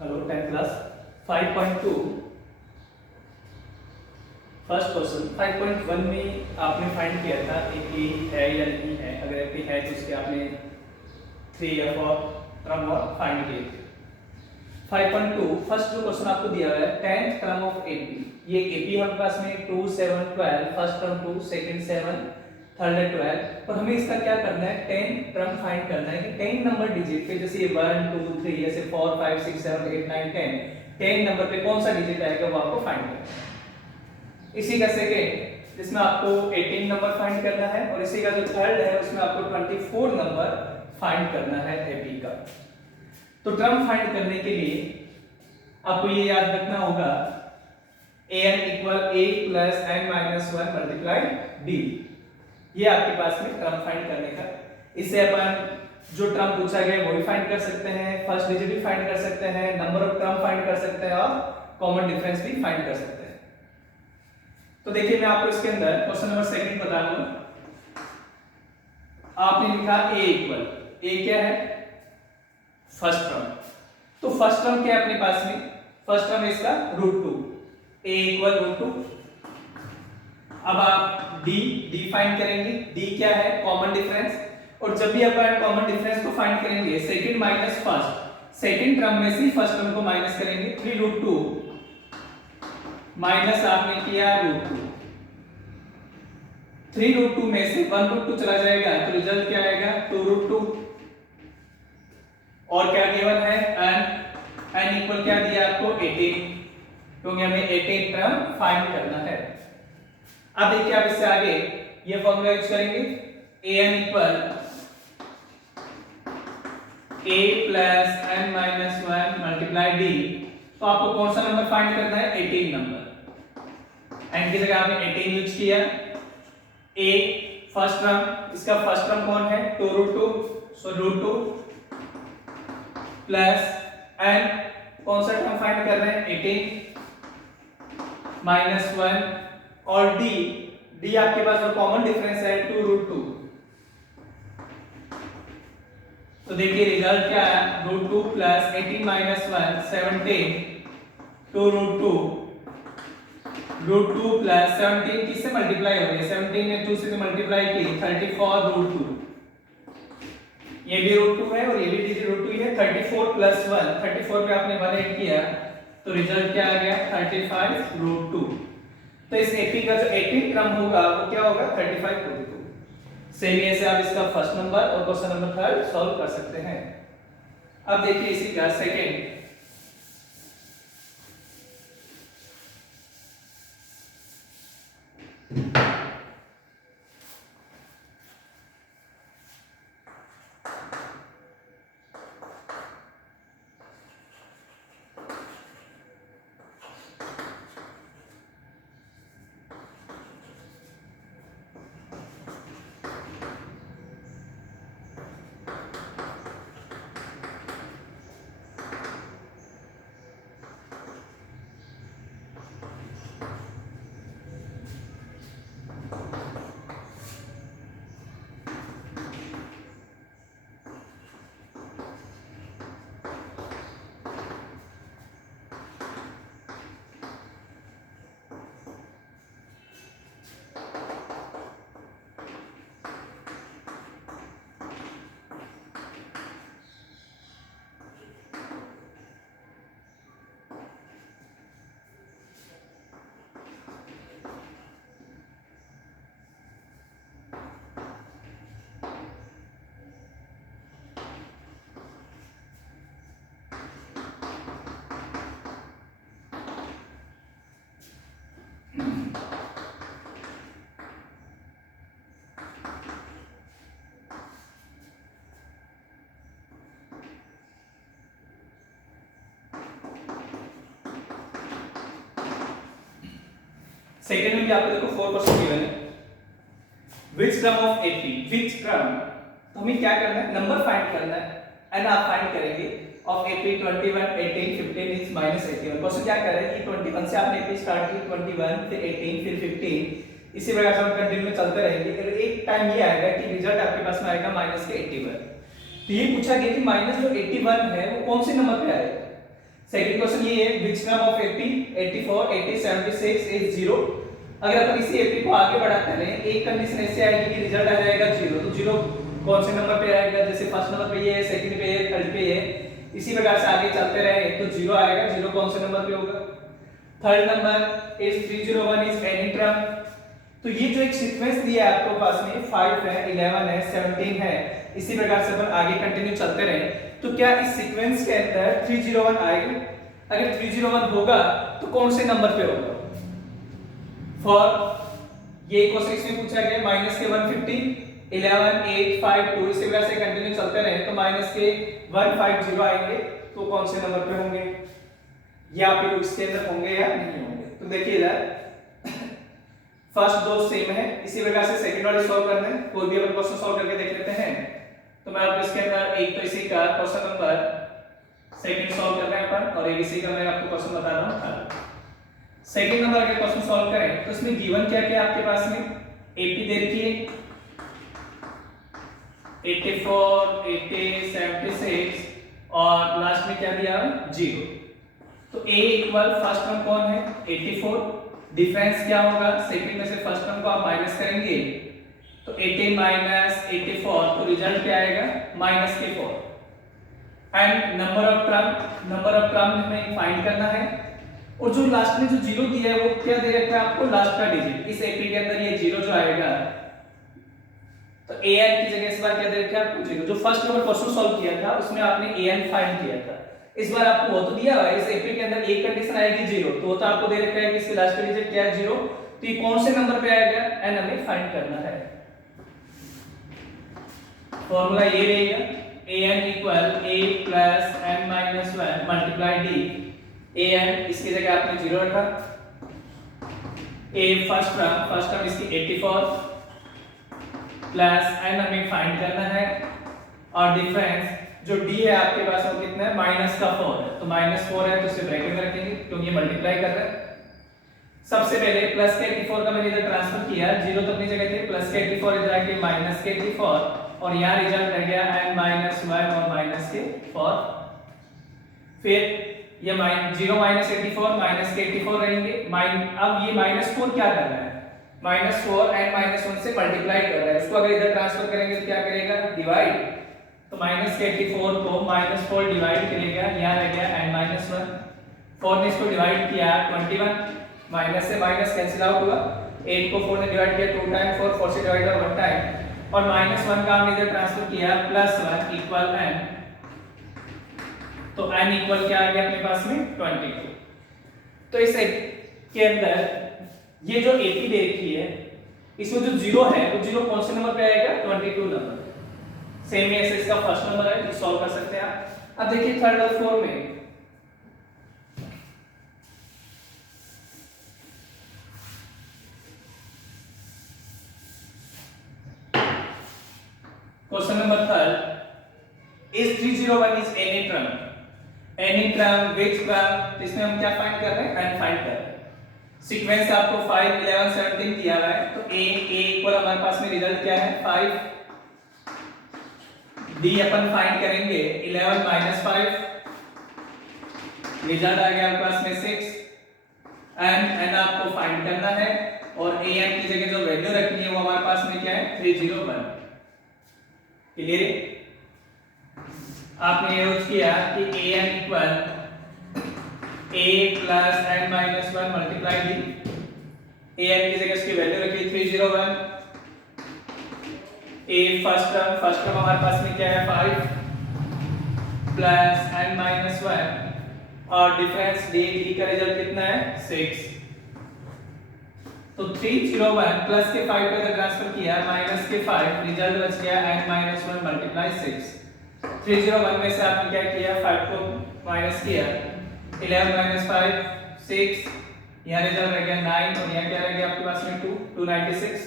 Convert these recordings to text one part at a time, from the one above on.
Hello 10th class 5.2 first question 5.1 में आपने find किया था एपी है या नहीं है। अगर एपी है तो उसके आपने 3 या 4 टर्म और फाइंड किए थे। 5.2 फर्स्ट जो क्वेश्चन आपको दिया हुआ है 10th टर्म ऑफ एपी। ये एपी हमारे पास में 2 7 12 फर्स्ट टर्म 2 सेकंड 7 थर्ड 12 और हमें इसका क्या करना है 10 टर्म फाइंड करना है कि 10 नंबर डिजिट पे जैसे ये 1 2 3 ऐसे 4 5 6 7 8 9 10 नंबर पे कौन सा डिजिट आएगा वो आपको फाइंड करना है। इसी का सेकंड जिसमें आपको 18 नंबर फाइंड करना है और इसी का जो थर्ड है उसमें आपको 24 नंबर फाइंड करना है एपी का। तो टर्म फाइंड करने के लिए आपको ये याद रखना होगा an equal a plus n minus 1 multiply d। ये आपके पास में टर्म फाइंड करने का। इससे अपन जो टर्म पूछा गया वो भी फाइंड कर सकते हैं, फर्स्ट डिजिट भी फाइंड कर सकते हैं, नंबर ऑफ टर्म फाइंड कर सकते हैं और कॉमन डिफरेंस भी फाइंड कर सकते हैं। तो देखिए मैं आपको इसके अंदर क्वेश्चन नंबर सेकंड बता दूं। आपने लिखा a इक्वल a क्या है फर्स्ट टर्म। तो फर्स्ट टर्म क्या है अपने पास में, फर्स्ट टर्म इसका √2 a इक्वल √2। अब आप d फाइंड करेंगे, d क्या है कॉमन डिफरेंस। और जब भी अपन कॉमन डिफरेंस को फाइंड करेंगे second minus first, second term में से फर्स्ट टर्म को माइनस करेंगे 3√2 माइनस आपने किया √2, 3√2 में से 1√2 चला जाएगा तो रिजल्ट क्या आएगा 2√2। और क्या गिवन है n इक्वल क्या दिया आपको 18, क्योंकि हमें 18 टर्म फाइंड करना है। अब देखिए आप इससे आगे ये फॉर्मूला यूज करेंगे an equal a plus n minus 1 multiply d। तो आपको कौन सा नंबर फाइंड करना है 18 नंबर। n की जगह आपने 18 यूज किया। a फर्स्ट टर्म, इसका फर्स्ट टर्म कौन है 2√2, सो √2 प्लस n कौन सा टर्म फाइंड कर रहे हैं 18 माइनस 1 और d आपके पास जो कॉमन डिफरेंस है 2√2। तो देखिए रिजल्ट क्या है √2 प्लस 18 माइनस 1 17 2√2 √2 प्लस 17 किससे मल्टीप्लाई हो गया 17 ने 2 से मल्टीप्लाई की 34 √2। ये भी √2 है और ये भी डिजिट √2 है। 34 प्लस 1, 34 पे आपने 1 ऐड किया तो रिजल्ट क्या आ गया 35 √2। तो इस 80 का जो 80 क्रम होगा वो क्या होगा 35 √2। सेम ऐसे आप इसका फर्स्ट नंबर और क्वेश्चन नंबर थर्ड सॉल्व कर सकते हैं। अब देखिए इसी का सेकंड सेकंड में भी आपको देखो 4 क्वेश्चन गिवन है। Which term of 80, which term, तो हमें क्या करना है नंबर फाइंड करना है एंड आप फाइंड करेंगे ऑफ 80 21 18 15 इज माइनस 81। क्वेश्चन क्या कर रहे हैं कि 21 से आपने 80 स्टार्ट की 21 फिर 18 फिर 15, इसी प्रकार से हम कंटिन्यू में चलते रहेंगे। अगर एक टाइम ये आएगा कि रिजल्ट आपके पास में आएगा माइनस के 81। तो ये पूछा गया कि माइनस जो 81 है वो कौन से नंबर पे आएगा। सेकंड क्वेश्चन ये है व्हिच टर्म ऑफ 80 84 80 76 इज 0। अगर अपन इसी 80 को आगे बढ़ाते हैं एक कंडीशन ऐसे आएगी कि रिजल्ट आ जाएगा 0। तो 0 कौन से नंबर पे आएगा, जैसे फर्स्ट नंबर पे ये है, सेकंड पे है, थर्ड पे है, इसी प्रकार से आगे चलते रहे तो 0 आएगा। 0 कौन से नंबर पे होगा? Third number is 301 is any term. तो ये जो एक सीक्वेंस दिया है आपको पास में 5 है 11 है 17 है, इसी प्रकार से अपन आगे कंटिन्यू चलते रहे तो क्या इस सीक्वेंस के अंदर 301 आएगा? अगर 301 होगा तो कौन से नंबर पे होगा? फॉर ये क्वेश्चन इसमें पूछा गया माइनस के 150 11 8 5 2, इसी प्रकार से कंटिन्यू चलते रहे तो माइनस के 150 आएंगे तो कौन से नंबर पे होंगे, या फिर इसके अंदर होंगे या नहीं होंगे? तो देखिए इधर फर्स्ट दो सेम है, इसी प्रकार से सेकंड वाले सॉल्व करना है। कोई भी अपन क्वेश्चन सॉल्व करके देख लेते हैं। तो मैं आपको इसके अंदर एक तो इसी का क्वेश्चन नंबर सेकंड सॉल्व कर रहे हैं अपन, और एक इसी का मैं आपको क्वेश्चन बता रहा हूं थर्ड। सेकंड नंबर के क्वेश्चन सॉल्व करें तो इसमें गिवन क्या क्या आपके पास में 80 दे रखी है, 84 80 76 और लास्ट में क्या दिया है 0। तो a इक्वल फर्स्ट टर्म कौन है 84, डिफरेंस क्या होगा सेकंड में से फर्स्ट टर्म को आप माइनस करेंगे तो 80 माइनस 84 तो रिजल्ट क्या आएगा माइनस के 4। एंड नंबर ऑफ टर्म हमें फाइंड करना है, और जो लास्ट में जो 0 दिया है वो क्या दे रखा है आपको लास्ट का डिजिट। इस एपी के अंदर ये 0 जो आएगा तो an की जगह इस बार क्या दे रखा है आपको 0। जो फर्स्ट नंबर क्वेश्चन सॉल्व किया था उसमें आपने an फाइंड किया था, इस बार आपको वो तो दिया हुआ है। इस एपी के अंदर एक कंडीशन आएगी 0, तो वो तो आपको दे रखा है कि इसके लास्ट का डिजिट क्या है 0, तो ये कौन से नंबर पे आएगा n हमें फाइंड करना है। फॉर्मूला ये रहेगा an equal a plus n minus 1 multiply d। an इसकी जगह आपने 0 रखा, a फर्स्ट टर्म इसकी 84 प्लस n हमें फाइंड करना है, और डिफरेंस जो d है आपके पास वो कितना है माइनस का 4 है, तो माइनस 4 है तो इसे ब्रैकेट में रखेंगे क्योंकि ये मल्टीप्लाई कर रहा है। सबसे पहले प्लस के 84 का मैंने इधर ट्रांसफर किया, 0 तो अपनी जगह थे, प्लस के 84 इधर आके माइनस के 84, और यहाँ रिजल्ट रह गया n माइनस 1 और माइनस के 4। फिर ये 0 माइनस 84 माइनस के 84 रहेंगे। अब ये माइनस 4 क्या कर रहा है माइनस 4 एंड माइनस 1 से मल्टीप्लाई कर रहा है, उसको अगर इधर ट्रांसफर करेंगे तो क्या करेगा डिवाइड, तो माइनस के 84 को माइनस 4 डिवाइड करेगा, यहाँ रह गया n माइनस 1, 4 ने इसको डिवाइड किया 21, माइनस से माइनस कैंसिल आउट हुआ, 8 को 4 ने डिवाइड किया 2 टाइम, 4 से डिवाइड हुआ 1 टाइम, और माइनस 1 का हमने इधर ट्रांसफर किया प्लस 1 इक्वल n, तो n इक्वल क्या आ गया अपने पास में 22। तो इस के अंदर ये जो 80 दे रखी है इसमें जो 0 है वो 0 कौन से नंबर पे आएगा 22 नंबर। सेम ऐसे इसका फर्स्ट नंबर है जो सॉल्व कर सकते हैं आप। अब देखिए थर्ड और फोर्थ में question number third is 301 is any term which term, इसमें हम क्या फाइंड कर रहे हैं n फाइंड कर रहे हैं। सीक्वेंस आपको 5 11 17 दिया हुआ है, तो a इक्वल हमारे पास में रिजल्ट क्या है 5, d अपन फाइंड करेंगे 11 माइनस 5, रिजल्ट आ गया आपके पास में 6, n आपको फाइंड करना है, और an की जगह जो वैल्यू रखनी है वो हमारे पास में क्या है 301। क्लियर? आपने यूज किया कि an equal a plus n minus 1 multiply d, an की जगह इसकी वैल्यू रखी 301, a फर्स्ट टर्म हमारे पास में क्या है 5 प्लस n माइनस 1, और डिफरेंस d का रिजल्ट कितना है 6। तो 301 प्लस के 5 पे ट्रांसफर किया माइनस के 5, रिजल्ट बच गया n माइनस 1 मल्टीप्लाई 6। 301 में से आपने क्या किया 5 को माइनस किया, 11 माइनस 5 6, यहाँ रिजल्ट रह गया 9, और यहाँ क्या रह गया आपके पास में 2 296,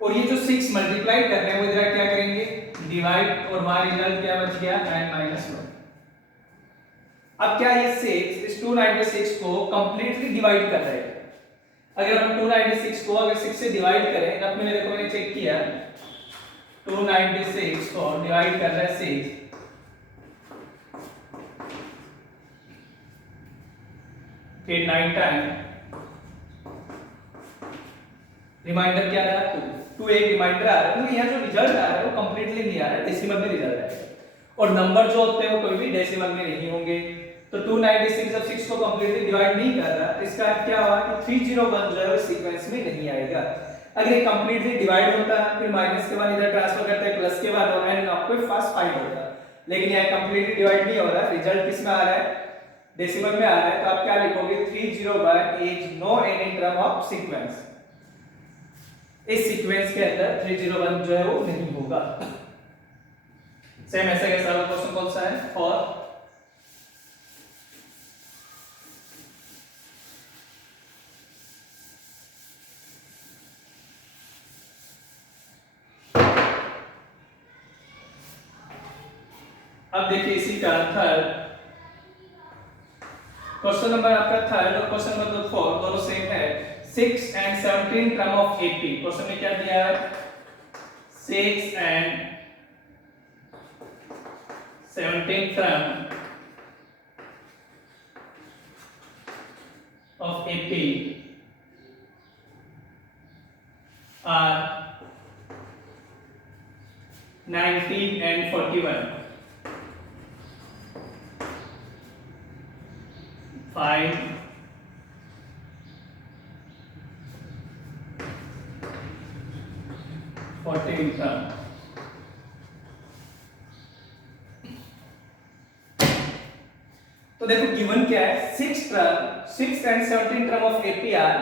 और ये जो 6 मल्टीप्लाई कर रहे हैं वो इधर क्या करेंगे डिवाइड, और वहां रिजल्ट क्या बच गया n माइनस 1। अब क्या ये 6 इस 296 को कंप्लीटली डिवाइड कर रहे हैं। अगर हम 296 को अगर 6 से डिवाइड करें, अब मैंने चेक किया 296 को डिवाइड कर रहा है 6, फिर 9 टाइम रिमाइंडर क्या रहा 2 एक रिमाइंडर आ रहा है, क्योंकि यहाँ जो रिजल्ट आ रहा है वो कंप्लीटली नहीं आ रहा है, डेसिमल में रिजल्ट आएगा और नंबर जो होते हैं वो कोई भी डेसिमल में नहीं होंगे। तो 296 जब 6 को कंप्लीटली डिवाइड नहीं कर रहा, इसका अर्थ क्या हुआ कि 301 जो है वो सीक्वेंस में नहीं आएगा। अगर ये कंप्लीटली डिवाइड होता फिर माइनस के बाद इधर ट्रांसफर करते हैं प्लस के बाद और एंड आपको फास्ट फाइंड होता, लेकिन यहाँ कंप्लीटली डिवाइड नहीं हो रहा, रिजल्ट किस में आ रहा है डेसिमल में आ रहा है। तो आप क्या लिखोगे 301 is no any term of sequence, इस सीक्वेंस के अंदर 301 जो है वो नहीं होगा। सेम ऐसे कैसा क्वेश्चन कौन सा है और अब देखिए इसी का थर्ड क्वेश्चन नंबर आपका थर्ड और क्वेश्चन नंबर 4 दोनों सेम है। 6 and 17 term of AP, question में क्या दिया है 6 and 17 term of AP are 19 and 41. Find term. तो देखो गिवन क्या है 6 and 17 term of AP are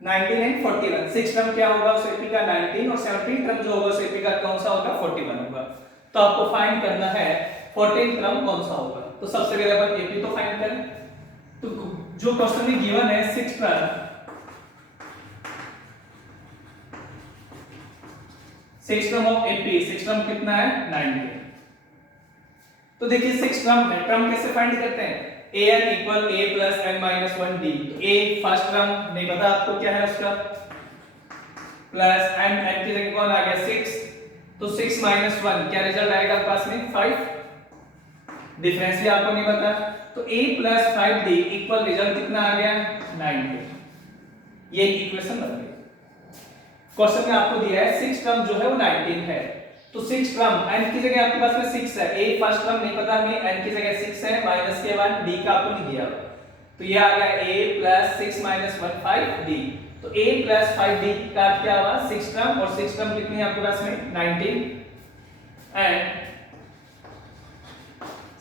19 and 41। 6 term क्या होगा उस AP का 19 और 17 टर्म जो होगा उस AP का कौन सा होगा 41 होगा। तो आपको फाइंड करना है 14 टर्म कौन सा होगा। तो सबसे पहले अपन AP तो फाइंड करें। तो जो क्वेश्चन में गिवन है 6 term 6 term of AP, 6 term कितना है 19। तो देखिए 6 टर्म है, टर्म कैसे फाइंड करते हैं an equal a plus n minus 1d। तो a फर्स्ट टर्म नहीं पता आपको क्या है उसका प्लस n की जगह कौन आ गया 6, तो 6 माइनस 1 क्या रिजल्ट आएगा पास में 5, डिफरेंस भी आपको नहीं पता। तो a plus 5d equal result कितना आ गया 19। ये इक्वेशन बन गई। क्वेश्चन में आपको दिया है 6 टर्म जो है वो 19 है, तो 6 टर्म n की जगह आपके पास में 6 है, a फर्स्ट टर्म नहीं पता हमें, n की जगह 6 है माइनस के बाद d का आपको नहीं दिया, तो ये आ गया a प्लस 6 माइनस 1 5d। तो a प्लस 5d का क्या हुआ 6 टर्म और 6 टर्म कितनी है आपके पास में 19। एंड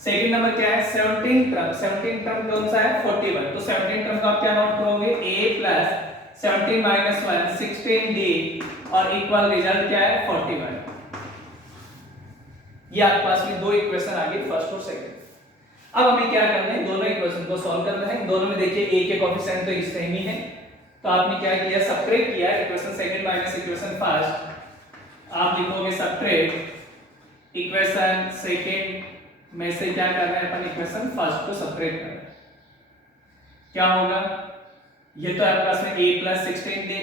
सेकंड नंबर क्या है 17 टर्म। 17 टर्म कौन सा है 41। तो 17 टर्म को आप क्या नोट करोगे a प्लस 17 माइनस 1 16d और इक्वल रिजल्ट क्या है 41। ये आपके पास में दो इक्वेशन आ गई फर्स्ट और सेकंड। अब हमें क्या करना है दोनों इक्वेशन को सॉल्व करना है। दोनों में देखिए a के कोएफिशिएंट तो एक सेम ही है, तो आपने क्या किया सबट्रैक्ट किया equation second minus equation first. आप लिखोगे सबट्रैक्ट इक्वेशन सेकंड में से क्या करना है अपन इक्वेशन फर्स्ट को सबट्रैक्ट करना है। क्या होगा ये तो आपके पास में a प्लस 16d,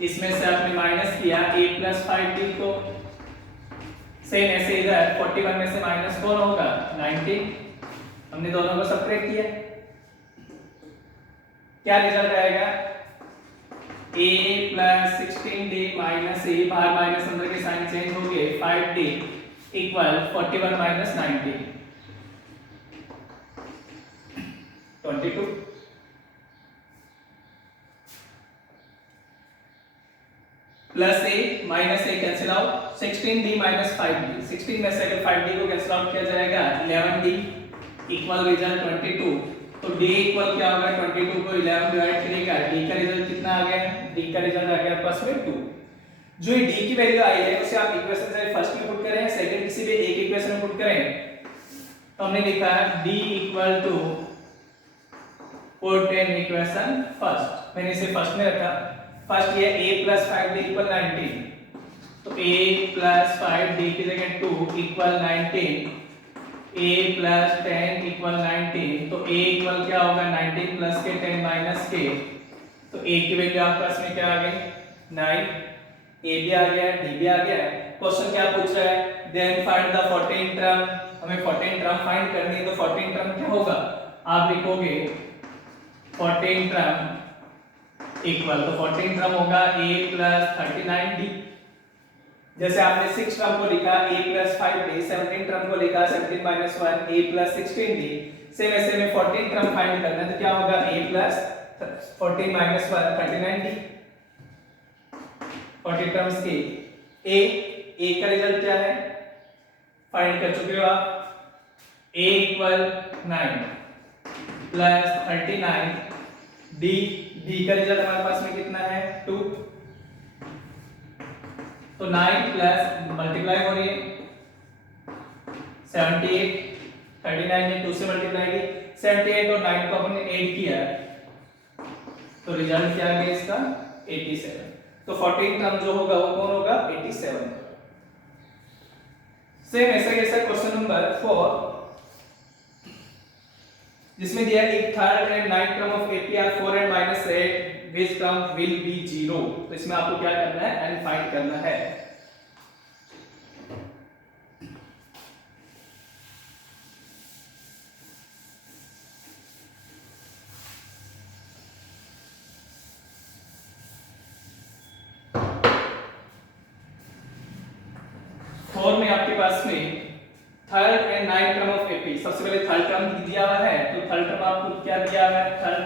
इसमें से आपने माइनस किया a प्लस 5d को, सेम ऐसे इधर 41 में से माइनस कौन होगा 19। हमने दोनों को सबट्रैक्ट किया, क्या रिजल्ट आएगा a plus 16d minus a, बाहर माइनस अंदर के साइन चेंज हो गए 5d equal 41 minus 19 22। Plus a minus a cancel out 16d minus 5d। 16 में से अगर 5d को कैंसिल आउट किया जाएगा 11d इक्वल रिजल्ट 22। तो d इक्वल क्या होगा 22 को 11 डिवाइड करेगा d का रिजल्ट कितना आ गया d का रिजल्ट आ गया पास में 2। जो d की वैल्यू आई है उसे आप इक्वेशन से फर्स्ट में पुट करें सेकंड किसी भी एक इक्वेशन में पुट करें। तो हमने लिखा है d equal to put in equation first, मैंने इसे फर्स्ट में रखा। फर्स्ट ये a प्लस 5d इक्वल 19, तो a प्लस 5d की जगह 2 इक्वल 19, a प्लस 10 इक्वल 19। तो a इक्वल क्या होगा 19 प्लस के 10 माइनस के, तो a की वैल्यू आपके पास में क्या आ गई 9, a भी आ गया d भी आ गया। क्वेश्चन क्या पूछ रहा है देन फाइंड द 14 टर्म हमें 14 टर्म फाइंड करनी है, तो 14 टर्म क्या होगा, आप लिखोगे 14 टर्म इक्वल, तो 14 टर्म होगा a प्लस 39d। जैसे आपने 6 टर्म को लिखा a प्लस 5d, 17 टर्म को लिखा 17 minus 1 a plus 16d, same ऐसे में 14 टर्म फाइंड करना है, तो क्या होगा a plus 14 minus 1 39d। 40 terms के a का रिजल्ट क्या है, फाइंड कर चुके हो आप, a इक्वल 9 प्लस 39 d का रिजल्ट हमारे पास में कितना है 2, तो 9 प्लस मल्टीप्लाई हो रही है 78, 39 ने 2 से मल्टीप्लाई की, 78 और 9 को अपने ऐड किया, तो रिजल्ट क्या आ गया इसका 87। तो 14 टर्म जो होगा वो कौन होगा 87। सेम ऐसा कैसा क्वेश्चन नंबर 4, जिसमें दिया एक third and ninth term of AP are 4 and minus 8 which term will be 0। तो इसमें आपको क्या करना है, एंड फाइंड करना है। फोर में आपके पास में third and ninth term of AP, सबसे पहले थर्ड टर्म दिया हुआ है, तो थर्ड टर्म आपको क्या दिया हुआ है, third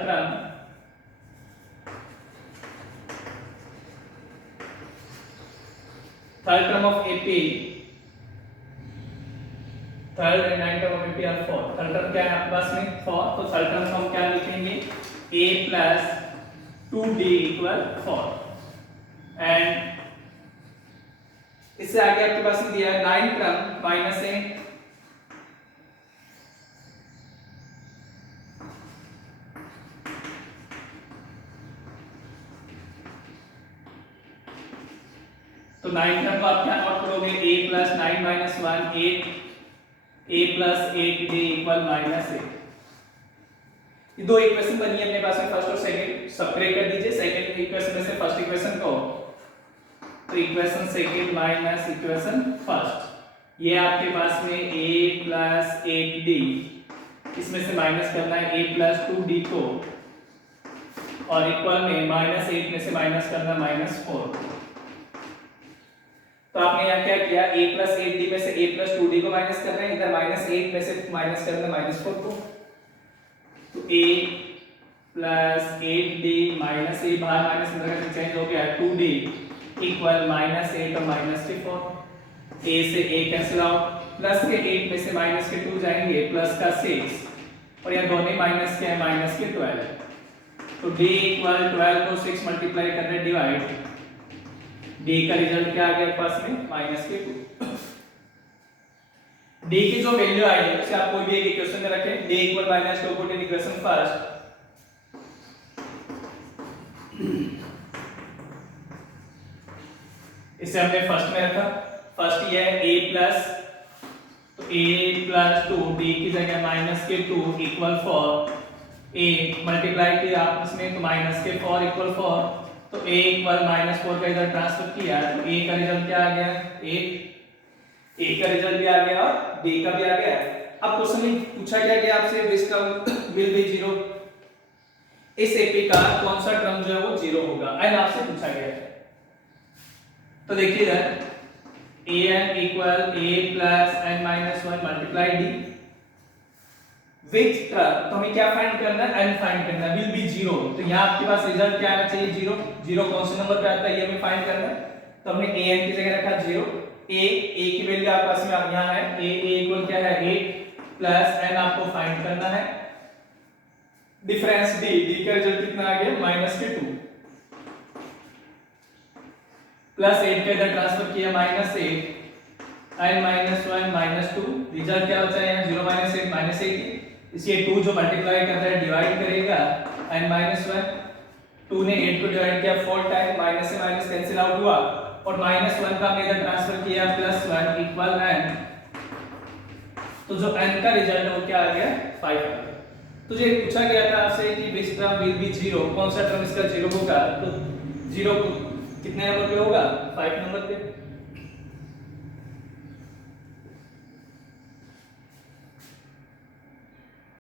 term of AP, third and ninth term of AP are 4। Third term क्या है आपके पास में 4, तो थर्ड टर्म को हम क्या लिखेंगे a plus 2d equal 4, and इससे आगे आपके पास में दिया है 9 टर्म माइनस 8, तो 9 टर्म को आप क्या नोट करोगे, a plus 9 minus 1 8, a plus 8d equal minus 8। ये दो इक्वेशन बनी है अपने पास में, फर्स्ट और सेकंड, सबट्रैक्ट कर दीजिए सेकंड इक्वेशन में से फर्स्ट इक्वेशन को, तो equation second minus equation first, ये आपके पास में a प्लस 8d, इसमें से माइनस करना है a प्लस 2d को, और इक्वल में माइनस 8 में से माइनस करना माइनस 4। तो आपने यहाँ क्या किया, a प्लस 8d में से a प्लस 2d को माइनस कर रहे हैं, इधर माइनस 8 में से माइनस करना माइनस 4 को, तो a plus 8d minus a बाहर माइनस अंदर का चेंज हो गया 2d इक्वल माइनस 8 और माइनस के 4, a से a कैंसिल आउट, प्लस के 8 में से माइनस के 2 जाएंगे, प्लस का 6 और यहाँ दोनों माइनस के हैं, माइनस के 12, तो d इक्वल 12 को 6 मल्टीप्लाई कर रहे डिवाइड, d का रिजल्ट क्या आ गया पास में माइनस के 2। d की जो वैल्यू आई है उसे आप कोई भी एक इक्वेशन में रखें, d equal minus 2 put in equation first, इसे हमने फर्स्ट में रखा, फर्स्ट ये है a प्लस, तो a प्लस 2 d की जगह माइनस के 2 इक्वल 4, a मल्टीप्लाई किया आपस में तो माइनस के 4 इक्वल 4, तो a इक्वल माइनस 4 का इधर ट्रांसफर किया, तो a का रिजल्ट क्या आ गया 8, a का रिजल्ट भी आ गया और d का भी आ गया। अब क्वेश्चन में पूछा क्या गया आपसे, विच टर्म विल बी 0, इस AP का कौन सा टर्म जो है वो 0 होगा, एंड आपसे पूछा गया है। तो देखिए इधर an equal a plus n minus 1 multiply d, which term, तो हमें क्या फाइंड करना है, n फाइंड करना है, विल बी 0, तो यहाँ आपके पास रिजल्ट क्या आना चाहिए 0, 0 कौन से नंबर पे आता है ये हमें फाइंड करना है, तो हमने an की जगह रखा 0, a की वैल्यू आपके पास में यहाँ है a इक्वल क्या है 8 प्लस n आपको फाइंड करना है, डिफरेंस d का रिजल्ट कितना आ गया माइनस के 2, प्लस 8 का इधर ट्रांसफर किया minus 8 n minus 1 minus 2, result क्या बचा है 0 माइनस 8 माइनस 8, इसलिए 2 जो मल्टीप्लाई कर रहा है डिवाइड करेगा n माइनस 1, 2 ने 8 को डिवाइड किया 4 टाइम, माइनस से माइनस कैंसिल आउट हुआ और माइनस 1 का हमने इधर ट्रांसफर किया प्लस 1 इक्वल n, तो जो n का रिजल्ट है वो क्या आ गया 5 आ गया। तो ये पूछा गया था आपसे कि विच टर्म विल बी 0, कौन सा टर्म इसका 0 होगा, तो 0 कितने नंबर पे होगा 5 नंबर पे।